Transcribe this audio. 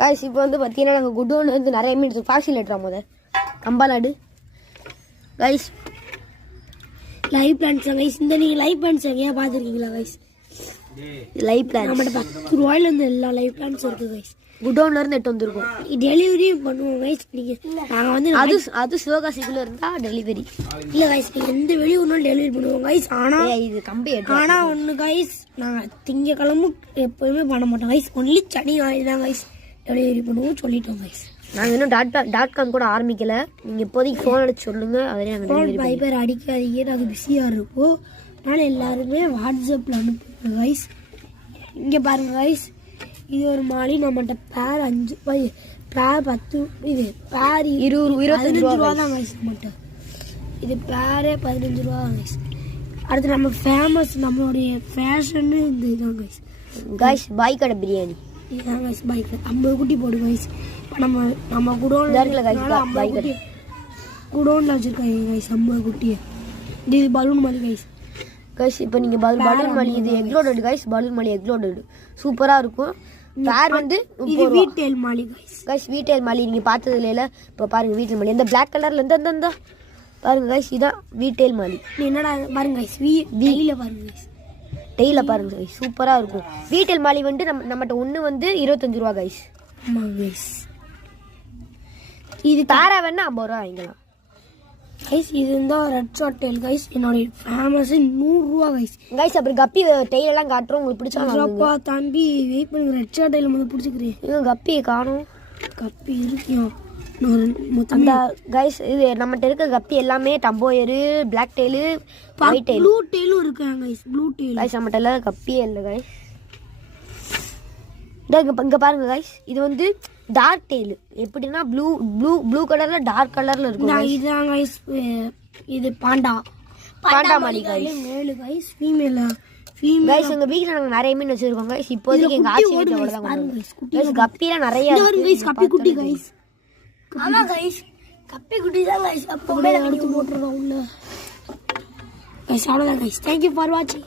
guys இப்போ வந்து பாத்தீங்கன்னா நாங்க குடோன்ல இருந்து நிறைய மீன் எடுத்து ஃபாசில் ஏற்றோம் போதே கம்பாலாடு गाइस லைவ் பிளான்ஸ் गाइस இந்த நீங்க லைவ் பிளான்ஸ் எங்கயா பாத்துருக்கீங்களா गाइस லைவ் பிளான் நம்மட்ட 10 ரூபாயில இருந்து எல்லா லைவ் பிளான்ஸ் இருக்கு गाइस குடோன்ல இருந்து எடுத்து வந்திருக்கோம் டெலிவரி பண்ணுவோம் गाइस நீங்க நாங்க வந்து அது சிவகாசிக்குள்ள இருந்தா டெலிவரி இல்ல गाइस எந்த வெளியூர்னாலும் டெலிவரி பண்ணுவோம் गाइस ஆனா இது கம்பி ஆனா ஒன்னு गाइस நாங்க திங்கக்கிழமை எப்பவுமே பண்ண மாட்டோம் गाइस ஒன்லி சனி ஞாயிறு தான் गाइस டெலிவரி பண்ணுவோம் சொல்லிட்டோம் गाइस நாங்க இன்னும் .com கூட ஆரம்பிக்கல நீங்க இப்போதைக்கு ஃபோன் அடிச்சு சொல்லுங்க அதே நாங்க டெலிவரி பைபர் அடிக்காதீங்க நாங்க பிஸியா இருக்கோம் அதனால எல்லாருமே வாட்ஸ்அப்ல அனுப்புங்க गाइस இங்க பாருங்க गाइस இது ஒரு மாலி நம்மட்ட பேர் 5 பேர் 10 இது பேர் 25 ரூபா தான் गाइस நம்மட்ட இது பேரே 15 ரூபா गाइस அடுத்து நம்ம ஃபேமஸ் நம்மளுடைய ஃபேஷன் இந்த இதுதான் गाइस பாய் கடை பிரியாணி இதான் गाइस பைக் 50 குட்டி போடு गाइस நம்ம குடோன்ல இருக்குல गाइस பாய் கடை குடோன்ல வச்சிருக்காங்க गाइस 50 குட்டி இது பலூன் மாதிரி गाइस இப்போ நீங்க பலூன் மாலி இது எக் லோடட் गाइस பலூன் மாலி எக் லோடட் சூப்பரா இருக்கும் பேர் வந்து இது வீட்டேல் மாலி गाइस வீட்டேல் மாலி நீங்க பார்த்ததுல இல்ல இப்போ பாருங்க வீட்டேல் மாலி இந்த Black கலர்ல இந்த பாருங்க गाइस இதான் வீட்டேல் மாலி என்னடா பாருங்க गाइस டெய்ல பாருங்க गाइस டெய்ல பாருங்க गाइस சூப்பரா இருக்கும் வீட்டேல் மாலி வந்து நம்மட்ட ஒண்ணு வந்து 25 ரூபாய் गाइस ஆமா गाइस இது தாரா வேணா 50 ரூபாய் வாங்கலாம் गाइस இது இந்த ரெட் ஷார்ட் டெயில் गाइस என்னோட ஃபேமஸ் 100 ரூபாய் गाइस அப்புறம் கப்பி டெயில் எல்லாம் காட்றோம் உங்களுக்கு பிடிச்சா அப்பா தம்பி வெயிட் பண்ணுங்க ரெட் ஷார்ட் டெயில் வந்து பிடிச்சிக்கிறேன் இது கப்பியை காணோம் கப்பி இருக்கியா அந்த गाइस இது நம்மட்ட இருக்க கப்பி எல்லாமே dumbo ear Black tail white tail blue டெயிலும் இருக்கு गाइस ப்ளூ டெயில் गाइस நம்மட்ட எல்லாம் கப்பியே இல்ல गाइस இங்க பாருங்க गाइस இது வந்து டார்க் டெயில் எப்படினா ப்ளூ கலர்ல டார்க் கலர்ல இருக்கும் இதுதான் गाइस இது பாண்டா மாலி गाइस மேல் गाइस ஃபீமேல் गाइस எங்க வீட்ல நாங்க நிறைய மீன் வச்சிருக்கோம் गाइस இப்போதைக்கு எங்க ஆச்சி வீட்ல அவ்வளவுதான் गाइस கப்பில நிறைய இருக்கு गाइस கப்பி குட்டி गाइस ஆமா गाइस கப்பி குட்டி தான் गाइस அப்போ மேல எடுத்து போட்டுறோம் உள்ள गाइस அவ்வளவுதான் गाइस थैंक यू ஃபார் வாட்சிங்